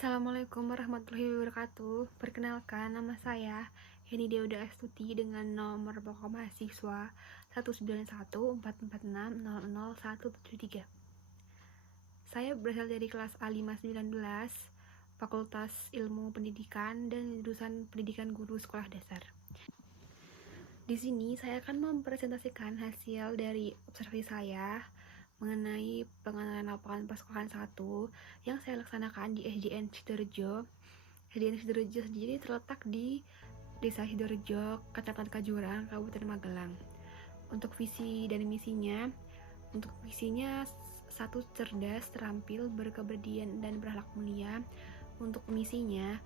Assalamualaikum warahmatullahi wabarakatuh. Perkenalkan, nama saya Heni Deuda Astuti dengan nomor pokok mahasiswa 19144600173. Saya berasal dari kelas A519, Fakultas Ilmu Pendidikan dan jurusan Pendidikan Guru Sekolah Dasar. Di sini saya akan mempresentasikan hasil dari observasi saya mengenai pengenalan lapangan persekolahan 1 yang saya laksanakan di SDN Sidorejo. SDN Sidorejo sendiri terletak di Desa Sidorejo, Kecamatan Kajuran, Kabupaten Magelang. Untuk visi dan misinya, satu, cerdas, terampil, berkepribadian, dan berakhlak mulia. Untuk misinya,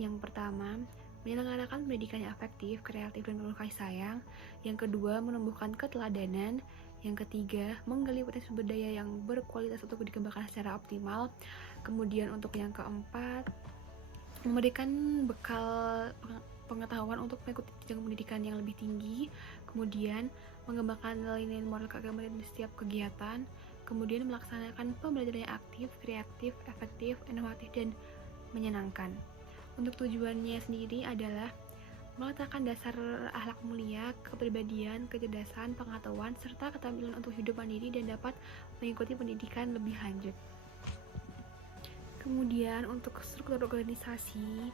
yang pertama, menyelenggarakan pendidikan yang efektif, kreatif, dan penuh kasih sayang. Yang kedua, menumbuhkan keteladanan. Yang ketiga, menggali potensi sumber daya yang berkualitas untuk dikembangkan secara optimal. Kemudian untuk yang keempat, memberikan bekal pengetahuan untuk mengikuti jenjang pendidikan yang lebih tinggi. Kemudian mengembangkan nilai-nilai moral keagamaan di setiap kegiatan. Kemudian melaksanakan pembelajaran yang aktif, kreatif, efektif, inovatif, dan menyenangkan. Untuk tujuannya sendiri adalah meletakkan dasar akhlak mulia, kepribadian, kecerdasan, pengetahuan, serta keterampilan untuk hidup mandiri dan dapat mengikuti pendidikan lebih lanjut. Kemudian untuk struktur organisasi,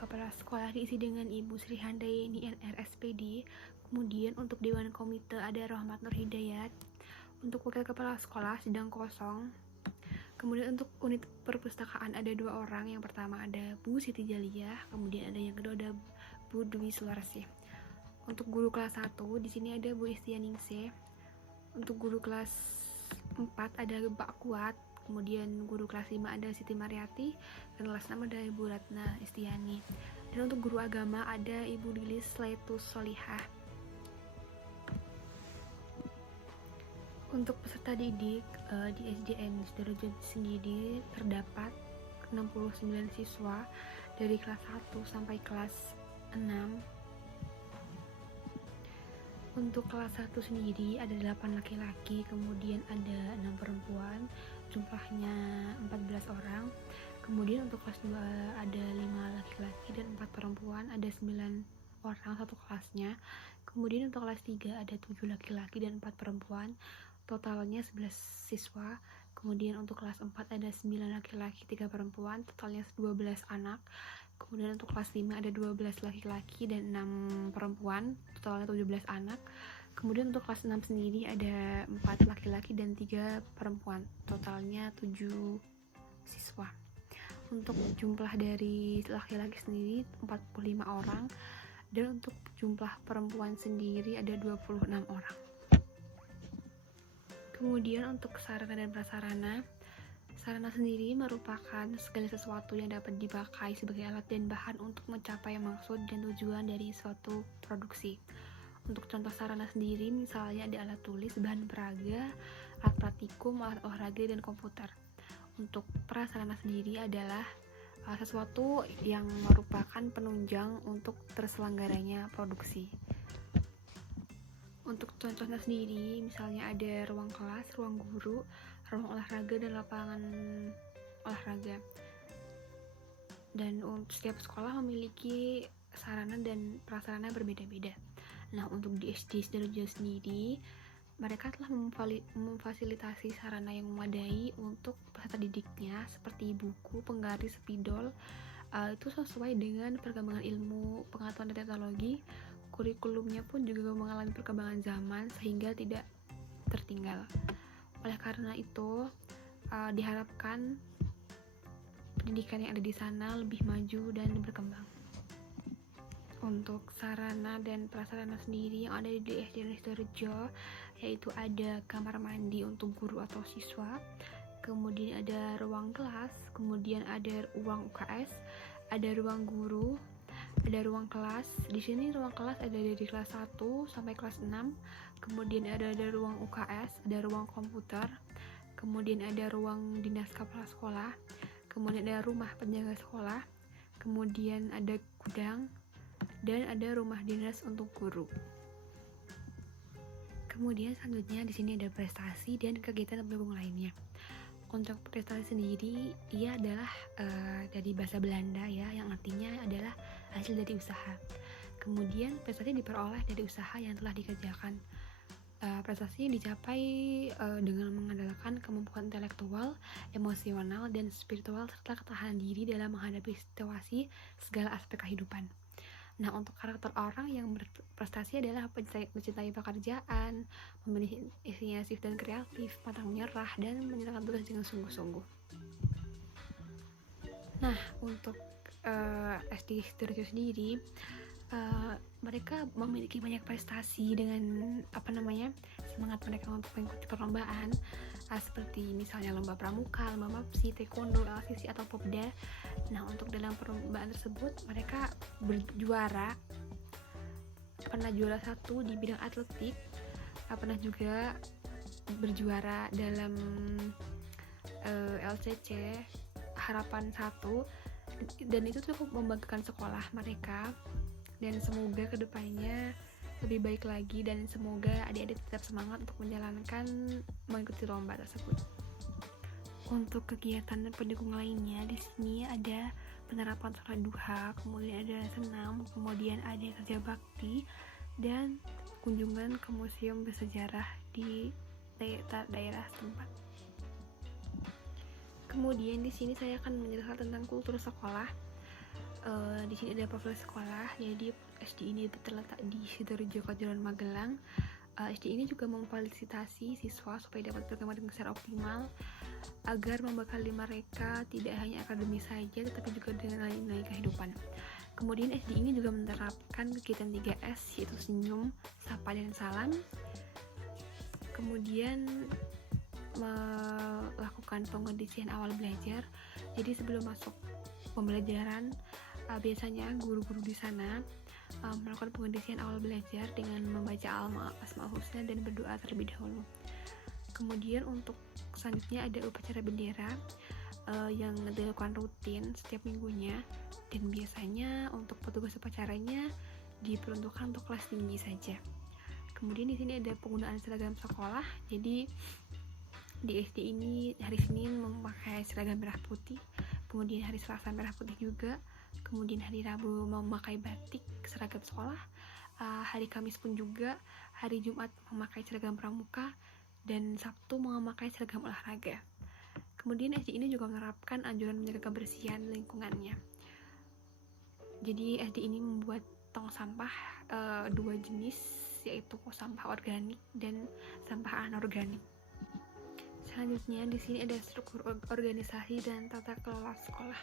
kepala sekolah diisi dengan Ibu Sri Handayani NR SPD. Kemudian untuk Dewan Komite ada Rahmat Nur Hidayat. Untuk wakil kepala sekolah sedang kosong. Kemudian untuk unit perpustakaan ada 2 orang. Yang pertama ada Bu Siti Jaliyah, kemudian ada yang kedua ada Bu Dwi Sularsih. Untuk guru kelas 1 di sini ada Bu Istianingsih. Untuk guru kelas 4 ada Pak Kuat, kemudian guru kelas 5 ada Siti Mariati, dan kelas 6 ada Ibu Ratna Istiani. Dan untuk guru agama ada Ibu Lilis Laitus Solihah. Untuk peserta didik di SDN Sidorejo sendiri terdapat 69 siswa dari kelas 1 sampai kelas 6. Untuk kelas 1 sendiri ada 8 laki-laki, kemudian ada 6 perempuan, jumlahnya 14 orang. Kemudian untuk kelas 2 ada 5 laki-laki dan 4 perempuan, ada 9 orang satu kelasnya. Kemudian untuk kelas 3 ada 7 laki-laki dan 4 perempuan, totalnya 11 siswa. Kemudian untuk kelas 4 ada 9 laki-laki, 3 perempuan, totalnya 12 anak. Kemudian untuk kelas 5 ada 12 laki-laki dan 6 perempuan, totalnya 17 anak. Kemudian untuk kelas 6 sendiri ada 4 laki-laki dan 3 perempuan, totalnya 7 siswa. Untuk jumlah dari laki-laki sendiri 45 orang, dan untuk jumlah perempuan sendiri ada 26 orang. Kemudian untuk sarana dan prasarana, sarana sendiri merupakan segala sesuatu yang dapat dipakai sebagai alat dan bahan untuk mencapai maksud dan tujuan dari suatu produksi. Untuk contoh sarana sendiri misalnya ada alat tulis, bahan peraga, alat praktikum, alat olahraga, dan komputer. Untuk prasarana sendiri adalah sesuatu yang merupakan penunjang untuk terselenggaranya produksi. Untuk contohnya sendiri, misalnya ada ruang kelas, ruang guru, ruang olahraga, dan lapangan olahraga. Dan untuk setiap sekolah memiliki sarana dan prasarana berbeda-beda. Nah, untuk di SD Sidorejo sendiri, mereka telah memfasilitasi sarana yang memadai untuk peserta didiknya seperti buku, penggaris, spidol. Itu sesuai dengan perkembangan ilmu, pengetahuan, dan teknologi. Kurikulumnya pun juga mengalami perkembangan zaman sehingga tidak tertinggal. Oleh karena itu, diharapkan pendidikan yang ada di sana lebih maju dan berkembang. Untuk sarana dan prasarana sendiri yang ada di SDN Sidorejo, yaitu ada kamar mandi untuk guru atau siswa, kemudian ada ruang kelas, kemudian ada ruang UKS, ada ruang guru, ada ruang kelas. Di sini ruang kelas ada dari kelas 1 sampai kelas 6. Kemudian ada ruang UKS, ada ruang komputer. Kemudian ada ruang dinas kepala sekolah. Kemudian ada rumah penjaga sekolah. Kemudian ada gudang dan ada rumah dinas untuk guru. Kemudian selanjutnya di sini ada prestasi dan kegiatan pendukung lainnya. Untuk prestasi sendiri, ia adalah dari bahasa Belanda ya, yang artinya adalah hasil dari usaha. Kemudian prestasi diperoleh dari usaha yang telah dikerjakan. Prestasi dicapai dengan mengandalkan kemampuan intelektual, emosional, dan spiritual serta ketahanan diri dalam menghadapi situasi segala aspek kehidupan. Nah, untuk karakter orang yang berprestasi adalah mencintai pekerjaan, memilih inisiatif dan kreatif, pantang menyerah, dan menjalankan tugas dengan sungguh-sungguh. Nah, untuk SD Sidoarjo sendiri, mereka memiliki banyak prestasi dengan semangat mereka untuk mengikuti perlombaan, seperti misalnya lomba pramuka, lomba mapsi, taekwondo, LCC atau popda. Nah, untuk dalam perlombaan tersebut mereka pernah juara 1 di bidang atletik, pernah juga berjuara dalam LCC Harapan 1, dan itu cukup membanggakan sekolah mereka. Dan semoga kedepannya lebih baik lagi, dan semoga adik-adik tetap semangat untuk mengikuti lomba tersebut. Untuk kegiatan dan pendukung lainnya, di sini ada penerapan sholat duha, kemudian ada senam, kemudian ada kerja bakti, dan kunjungan ke museum bersejarah di daerah setempat. Kemudian di sini saya akan menjelaskan tentang kultur sekolah. Di sini ada profil sekolah. Jadi SD ini terletak di Sidoarjo, Kajuran, Magelang. SD ini juga memfasilitasi siswa supaya dapat berkembang dengan secara optimal, agar membekali mereka tidak hanya akademis saja, tetapi juga dengan nilai-nilai kehidupan. Kemudian SD ini juga menerapkan kegiatan 3S, yaitu senyum, sapa, dan salam. Kemudian melakukan pengkondisian awal belajar. Jadi sebelum masuk pembelajaran, biasanya guru-guru di sana melakukan pengkondisian awal belajar dengan membaca Asmaul Husna dan berdoa terlebih dahulu. Kemudian untuk selanjutnya ada upacara bendera yang dilakukan rutin setiap minggunya, dan biasanya untuk petugas upacaranya diperuntukkan untuk kelas tinggi saja. Kemudian di sini ada penggunaan seragam sekolah. Jadi di SD ini hari Senin memakai seragam merah putih, kemudian hari Selasa merah putih juga, kemudian hari Rabu memakai batik seragam sekolah, hari Kamis pun juga, hari Jumat memakai seragam pramuka, dan Sabtu memakai seragam olahraga. Kemudian SD ini juga menerapkan anjuran menjaga kebersihan lingkungannya. Jadi SD ini membuat tong sampah 2 jenis, yaitu sampah organik dan sampah anorganik. Selanjutnya di sini ada struktur organisasi dan tata kelola sekolah.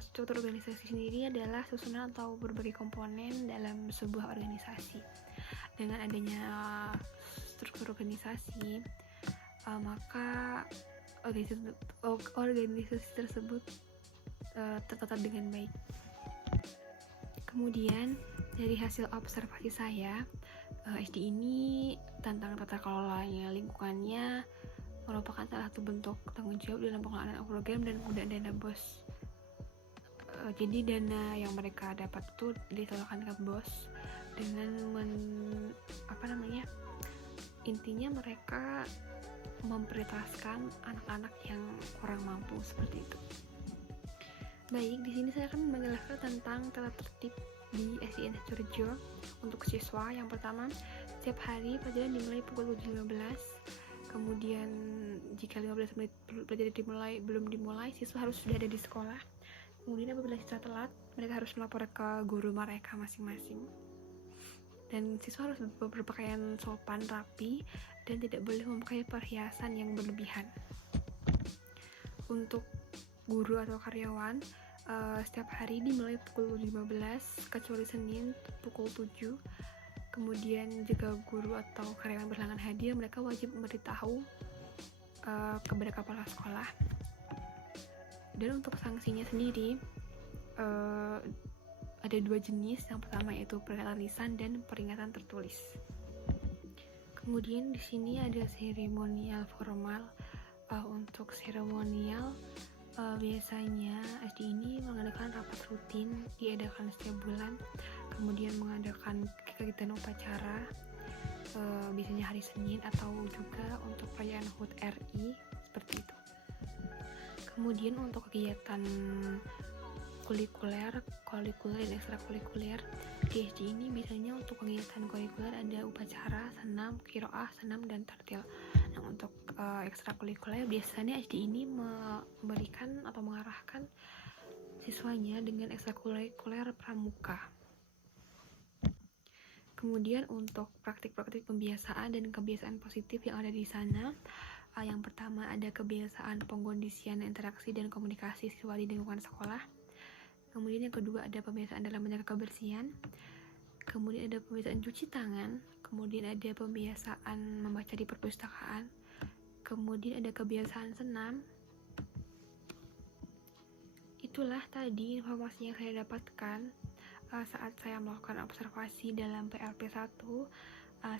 Struktur organisasi sendiri adalah susunan atau berbagai komponen dalam sebuah organisasi. Dengan adanya struktur organisasi, maka organisasi tersebut tertata dengan baik. Kemudian dari hasil observasi saya, SD ini tentang tata kelolanya lingkungannya merupakan salah satu bentuk tanggung jawab dalam pengelolaan program dan penggunaan dana BOS. Jadi dana yang mereka dapat itu disalurkan ke BOS dengan intinya mereka memprioritaskan anak-anak yang kurang mampu, seperti itu. Baik, di sini saya akan menjelaskan tentang tata tertib di SDN Sidoarjo untuk siswa. Yang pertama, setiap hari pelajaran dimulai pukul 7.15. Kemudian jika 15 menit pelajaran belum dimulai, siswa harus sudah ada di sekolah. Kemudian apabila siswa telat, mereka harus melapor ke guru mereka masing-masing. Dan siswa harus berpakaian sopan, rapi, dan tidak boleh memakai perhiasan yang berlebihan. Untuk guru atau karyawan, setiap hari dimulai pukul 15 kecuali Senin pukul 7. Kemudian jika guru atau karyawan berhalangan hadir, mereka wajib memberitahu kepada kepala sekolah. Dan untuk sanksinya sendiri ada 2 jenis. Yang pertama yaitu peringatan lisan dan peringatan tertulis. Kemudian di sini ada seremonial formal. Untuk seremonial biasanya SD ini mengadakan rapat rutin, diadakan setiap bulan, kemudian mengadakan kegiatan upacara biasanya hari Senin, atau juga untuk perayaan HUT RI seperti itu. Kemudian untuk kegiatan kurikuler dan ekstrakurikuler di SD ini biasanya untuk kegiatan kurikuler ada upacara, senam, qiraah, senam, dan tartil. Nah, untuk ekstrakurikuler biasanya SD ini memberikan atau mengarahkan siswanya dengan ekstrakurikuler pramuka. Kemudian untuk praktik-praktik pembiasaan dan kebiasaan positif yang ada di sana, yang pertama ada kebiasaan pengkondisian interaksi dan komunikasi siswa di lingkungan sekolah. Kemudian yang kedua ada pembiasaan dalam menjaga kebersihan. Kemudian ada pembiasaan cuci tangan. Kemudian ada pembiasaan membaca di perpustakaan. Kemudian ada kebiasaan senam. Itulah tadi informasi yang saya dapatkan saat saya melakukan observasi dalam PLP 1.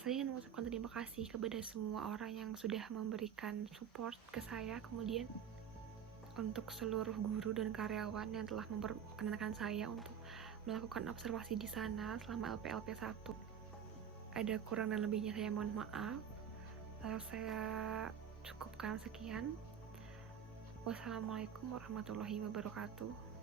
Saya ingin mengucapkan terima kasih kepada semua orang yang sudah memberikan support ke saya. Kemudian untuk seluruh guru dan karyawan yang telah memperkenalkan saya untuk melakukan observasi di sana selama LPLP 1. Ada kurang dan lebihnya saya mohon maaf. Saya cukupkan sekian. Wassalamualaikum warahmatullahi wabarakatuh.